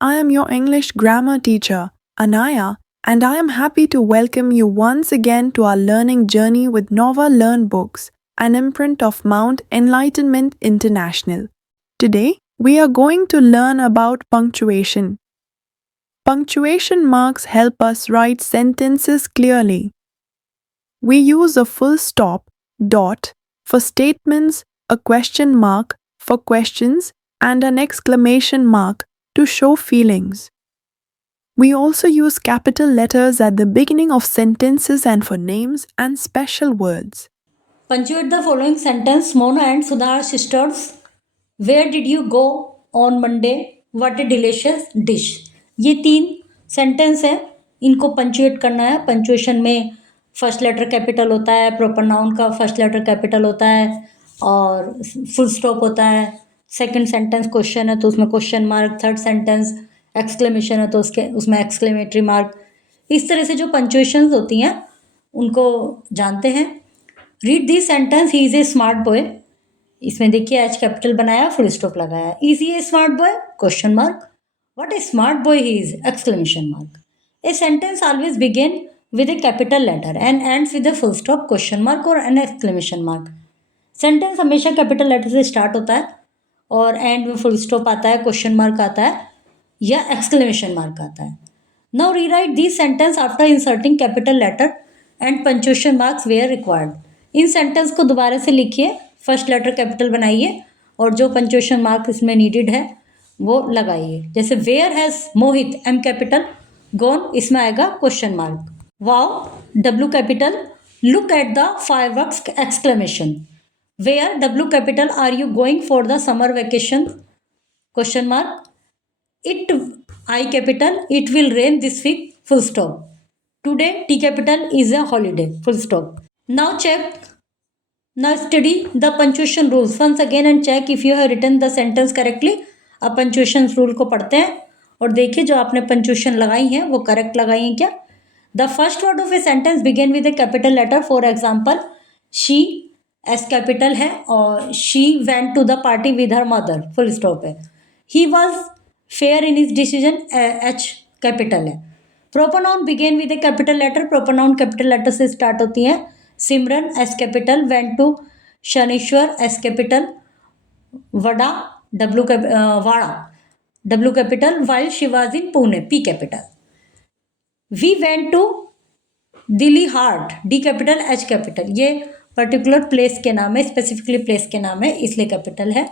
I am your English grammar teacher, Anaya, and I am happy to welcome you once again to our learning journey with Nova Learn Books, an imprint of Mount Enlightenment International. Today, we are going to learn about punctuation. Punctuation marks help us write sentences clearly. We use a full stop, dot, for statements, a question mark for questions, and an exclamation mark to show feelings. We also use capital letters at the beginning of sentences and for names and special words. Punctuate the following sentence. Mona and Sudha are sisters. Where did you go on Monday? What a delicious dish. ये 3 sentence है, इनको punctuate करना है. Punctuation में first letter capital होता है, proper noun का first letter capital होता है और फुल स्टॉप होता है. सेकंड सेंटेंस क्वेश्चन है तो उसमें question mark, third sentence exclamation है तो उसमें एक्सक्लेमेटरी मार्क. इस तरह से जो पंचुएशंस होती हैं उनको जानते हैं. Read this sentence, he is a smart boy. इसमें देखिए एच कैपिटल बनाया, फुल स्टॉप लगाया. Is he A smart boy? Question mark. What A smart boy he is? Exclamation mark. A sentence always begin with a capital letter and ends with a full stop, question mark और an exclamation mark. Sentence हमेशा capital letter से start होता है और and में full stop आता है, question mark आता है या एक्सक्लेमेशन मार्क आता है. Now rewrite this sentence after inserting capital letter and punctuation marks where required. इन सेंटेंस को दोबारा से लिखिए, फर्स्ट लेटर कैपिटल बनाइए और जो पंक्चुएशन मार्क इसमें नीडेड है वो लगाइए. जैसे where has Mohit, M capital, gone, इसमें आएगा question mark. Wow, W capital, look at the fireworks, exclamation. Where, W capital, are you going for the summer vacation? Question mark. It, I capital, it will rain this week, full stop. Today, T capital, is a holiday, full stop. Now check, now study the punctuation rules once again and check if you have written the sentence correctly. अब punctuation rule को पढ़ते हैं और देखिए जो आपने punctuation लगाई हैं वो correct लगाई हैं क्या. The first word of a sentence begin with a capital letter. For example, she, S capital है और she went to the party with her mother, full stop है. He was fair in his decision, H capital है. Proper noun begin with a capital letter. Proper noun capital letter से start होती हैं. Simran, S capital, went to Shanishwar, S capital, Wada, Wada, W capital, while she was in Pune, P capital. We went to Delhi Haat, D capital, H capital. ये particular place के नाम है, specifically place के नाम है इसलिए कैपिटल है.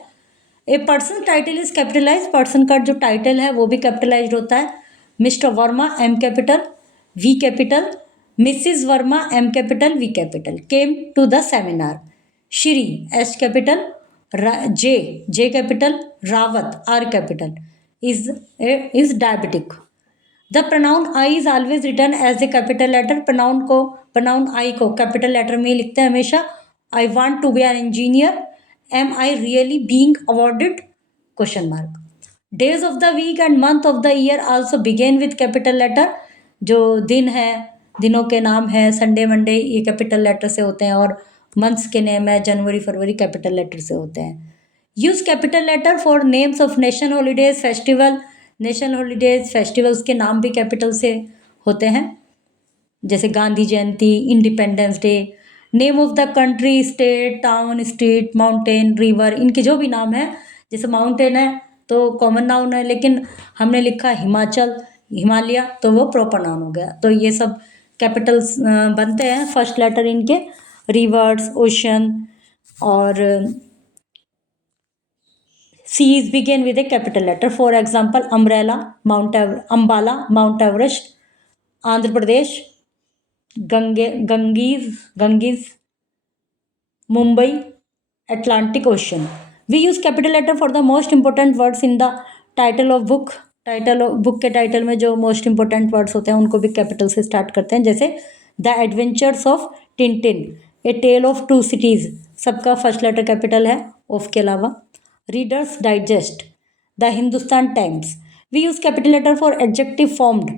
A person title is capitalise. Person का जो टाइटल है वो भी कैपिटलाइज होता है. Mister Verma, M capital, V capital. Mrs. Verma, M capital, V capital, came to the seminar. Shri, S capital, J capital, Rawat, R capital, is diabetic. The pronoun I is always written as a capital letter. pronoun I को capital letter में लिखते हैं हमेशा. I want to be an engineer. Am I really being awarded? Question mark. Days of the week and month of the year also begin with capital letter. जो दिन है, दिनों के नाम है, संडे मंडे, ये कैपिटल लेटर से होते हैं और मंथ्स के नेम है जनवरी फरवरी, कैपिटल लेटर से होते हैं. Use capital letter for names of national holidays, festival. National holidays, festivals के नाम भी कैपिटल से होते हैं जैसे Gandhi Jayanti, independence day. Name of the country, state, town, street, mountain, river, इनके जो भी नाम है, जैसे माउंटेन है तो कॉमन नाउन है लेकिन हमने लिखा हिमाचल, हिमालय, तो वो प्रॉपर नाउन हो गया. तो ये सब कैपिटल्स बनते हैं फर्स्ट लेटर इनके. रिवर्स, ओशन और seas begin with a capital letter. For example umbrella, Ambala, Mount Everest. Andhra Pradesh, Ganges, Mumbai, Atlantic Ocean. We use capital letter for the most important words in the title of book. Book के title में जो most important words होते हैं उनको भी capital से start करते हैं. जैसे the adventures of Tintin, a tale of two cities, सबका फर्स्ट लेटर कैपिटल है ऑफ के अलावा. Reader's Digest, the Hindustan Times. We use capital letter for adjective formed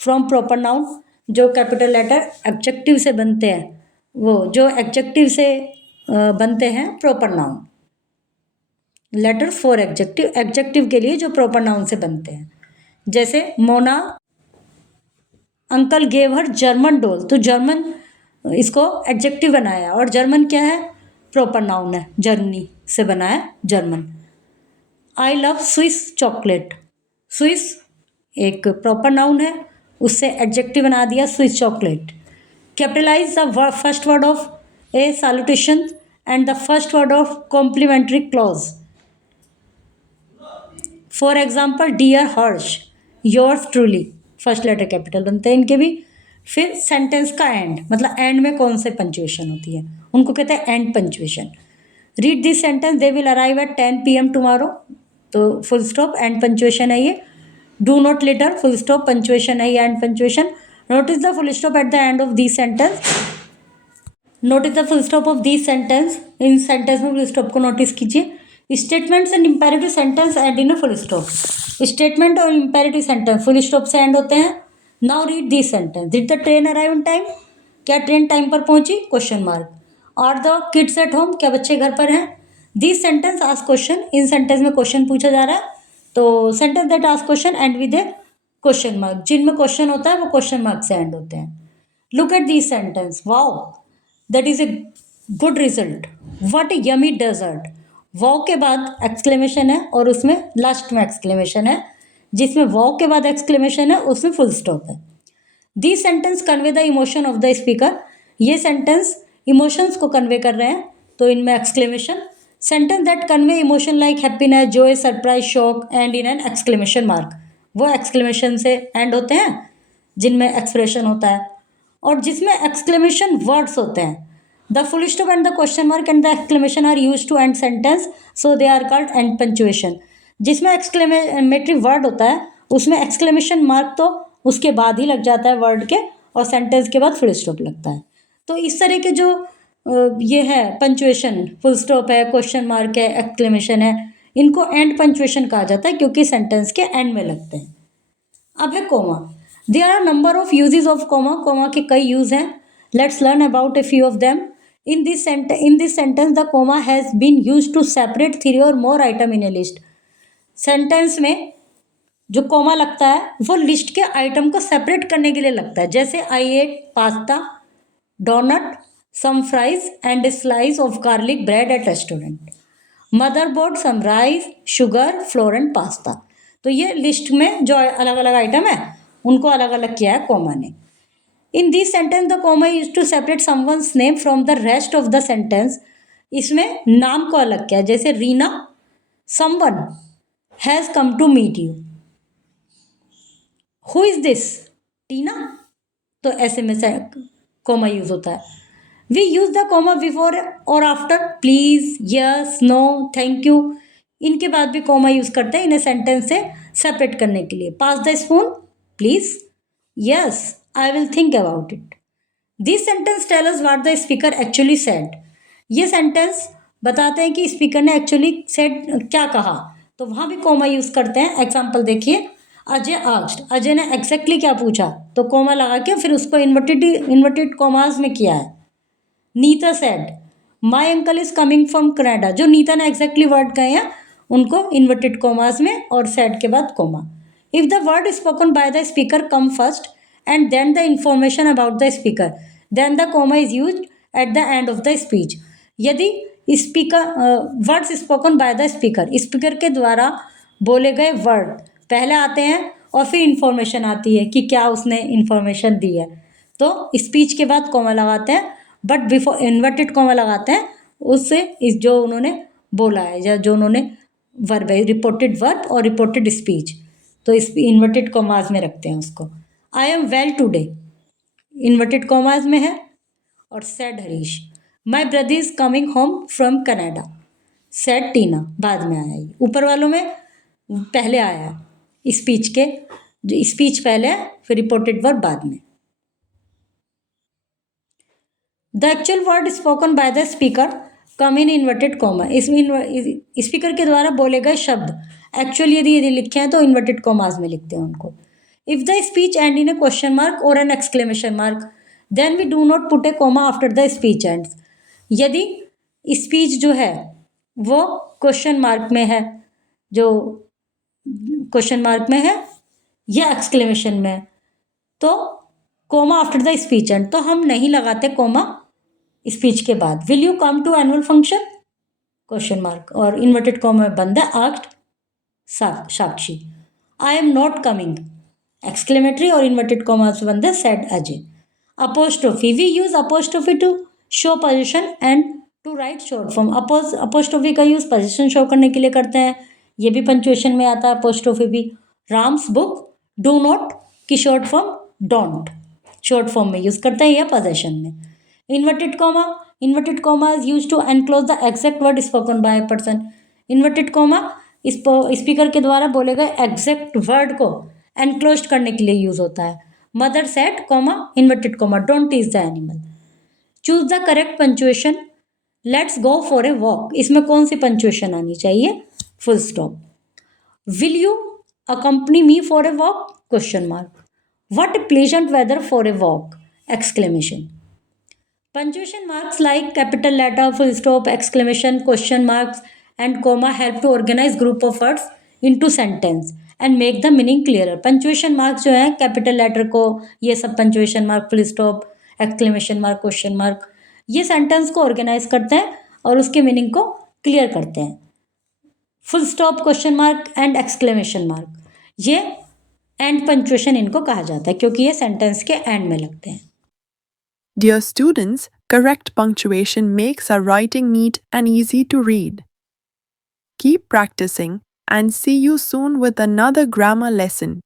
from proper noun. जो कैपिटल लेटर एडजेक्टिव से बनते हैं, वो जो एडजेक्टिव से बनते हैं proper noun. Letters for adjective, adjective के लिए जो प्रॉपर नाउन से बनते हैं. जैसे Mona uncle gave her German doll, तो जर्मन इसको एडजेक्टिव बनाया और जर्मन क्या है, प्रॉपर नाउन है, जर्मनी से बना है German. I love Swiss chocolate, Swiss एक प्रॉपर नाउन है, उससे एडजेक्टिव बना दिया Swiss chocolate. Capitalise the first word of a salutation and the first word of complimentary clause. For example dear Harsh, yours truly, first letter capital बनते हैं इनके भी। फिर सेंटेंस का एंड, मतलब एंड में कौन से पंचुएशन होती है, उनको कहते हैं and punctuation. Read this sentence, they will arrive at 10 PM tomorrow, तो फुल स्टॉप एंड पंचुएशन है ये। Do not litre, full stop punctuation है ये, and punctuation. Notice the full stop at the end of this sentence, notice the full stop of this sentence, in sentence में full stop को notice कीजिए। Statements and imperative sentence and in full stop. Statement और imperative sentence full stop से end होते हैं। Now read this sentence, did the train arrive in time, क्या train time पर पहुंची, question mark. Are the kids at home, क्या बच्चे घर पर हैं। दिस सेंटेंस आस्क क्वेश्चन, इन सेंटेंस में क्वेश्चन पूछा जा रहा है, तो sentence that ask question end with a question mark, जिनमें क्वेश्चन होता है वो क्वेश्चन मार्क से एंड होते हैं। Look at this sentence, wow that is a good result, what a yummy dessert. Wow के बाद एक्सक्लेमेशन है और उसमें लास्ट में एक्सक्लेमेशन है, जिसमें वाओ के बाद एक्सक्लेमेशन है उसमें फुल स्टॉप है। This sentence convey the emotion of the speaker, ये सेंटेंस इमोशंस को कन्वे कर रहे हैं, तो इनमें exclamation. Sentence that convey emotion like happiness, Joy, surprise, shock and in an exclamation mark, वो एक्सक्लेमेशन से एंड होते हैं जिनमें एक्सप्रेशन होता है। और जिसमें एक्सक्लेमेशन वर्ड्स होते हैं, the full stop and the question mark and the exclamation are use to end sentence, so they are called end punctuation. जिसमें एक्सक्लेमेटरी वर्ड होता है उसमें एक्सक्लेमेशन मार्क तो उसके बाद ही लग जाता है वर्ड के, और सेंटेंस के बाद फुल स्टॉप लगता है। तो इस तरह के जो ये है पंचुएशन, फुल स्टॉप है, क्वेश्चन मार्क है, एक्सक्लेमेशन है, इनको एंड पंचुएशन कहा जाता है क्योंकि सेंटेंस के एंड में लगते हैं। अब है comma, there are number of uses of comma, comma के कई यूज हैं। Let's learn about a few of them. In this sentence, the comma has been used to separate 3 or more item in a list. Sentence में जो coma लगता है वो list के item को सेपरेट करने के लिए लगता है, जैसे I ate pasta, donut, some fries and a slice of garlic bread at restaurant. Mother bought, some rice, sugar, flour and pasta. तो ये लिस्ट में जो अलग अलग आइटम है उनको अलग अलग किया है कोमा ने। In this sentence the comma use to separate someone's name from the rest of the sentence, इसमें नाम को अलग किया, जैसे Reena, someone has come to meet you, who is this, Tina. तो ऐसे में से कॉमा यूज होता है। We use the comma before और after please, yes, no, thank you, इनके बाद भी कॉमा यूज करते हैं इन्हें सेंटेंस से सेपरेट करने के लिए। Pass the spoon, please, yes, I will think about it. This sentence tell us what the speaker actually said. ये सेंटेंस बताते हैं कि स्पीकर ने एक्चुअली सेड क्या कहा, तो वहाँ भी कोमा यूज़ करते हैं। एग्जाम्पल देखिए, अजय आस्क्ड, अजय ने एग्जैक्टली क्या पूछा, तो कोमा लगा के फिर उसको इन्वर्टेड कोमास में किया है। Nita said, my uncle is coming from Canada, जो नीता ने एग्जैक्टली वर्ड कहे हैं उनको इन्वर्टेड कोमास में और सेड के बाद कोमा। If the word spoken by the speaker come first and then the information about the speaker, then the comma is used at the end of the speech. यदि speaker words spoken by the speaker के द्वारा बोले गए word पहले आते हैं और फिर इंफॉर्मेशन आती है कि क्या उसने इंफॉर्मेशन दी है, तो स्पीच के बाद कॉमा लगाते हैं, बट बिफोर इन्वर्टेड कॉमा लगाते हैं उससे इस जो उन्होंने बोला है या जो उन्होंने वर्ब है, रिपोर्टेड वर्ब और रिपोर्टेड स्पीच, तो इस इन्वर्टेड कॉमास में रखते हैं उसको। I am well today inverted commas में है, और said Harish, my brother is coming home from Canada, said Tina बाद में आया, ऊपर वालों में पहले आया स्पीच के, जो स्पीच पहले है फिर रिपोर्टेड वर्ब बाद में। The actual word spoken by the speaker come in inverted comma, इसमें स्पीकर के द्वारा बोले गए शब्द एक्चुअली यदि लिखे हैं तो इन्वर्टेड कॉमास में लिखते हैं उनको। If the speech end in a question mark or an exclamation mark, then we do not put a comma after the speech ends. यदि स्पीच जो है वो क्वेश्चन मार्क में है, जो क्वेश्चन मार्क में है या एक्सक्लेमेशन में, तो comma after the speech end, तो हम नहीं लगाते कोमा स्पीच के बाद। Will you come to annual function question mark, और इन्वर्टेड कोमा में बंद है asked Sakshi. I am not coming exclamatory और इन्वर्टेड कोमा से बंद है said Ajay. Apostrophe, we use apostrophe to show position and to write short form. Apostrophe का use position show करने के लिए करते हैं, ये भी पंचुएशन में आता है अपोस्ट्रोफी भी। राम्स बुक, डू नॉट की short form don't, short form में यूज करते हैं या पोजेशन में। Inverted comma is use to enclose the exact word spoken by person. Inverted comma speaker के द्वारा बोले गए एग्जैक्ट वर्ड को एनक्लोज करने के लिए यूज होता है। Mother said comma inverted comma don't tease the animal. Choose the correct punctuation, let's go for a walk, इसमें कौन सी पंचुएशन आनी चाहिए? Full stop. Will you accompany me for a walk question mark. What a pleasant weather for a walk! Exclamation. Punctuation marks like capital letter, full stop, exclamation, question marks, and comma help to organize group of words into sentence and make the meaning clearer. Punctuation marks जो है capital letter को, ये सब punctuation mark, full stop, exclamation mark, question mark, ये sentence को organize करते हैं और उसके meaning को clear करते हैं। Full stop, question mark and exclamation mark, ये एंड पंक्चुएशन इनको कहा जाता है क्योंकि ये सेंटेंस के एंड में लगते हैं। Dear students, correct punctuation makes our writing neat and easy to read. Keep practicing and see you soon with another grammar lesson.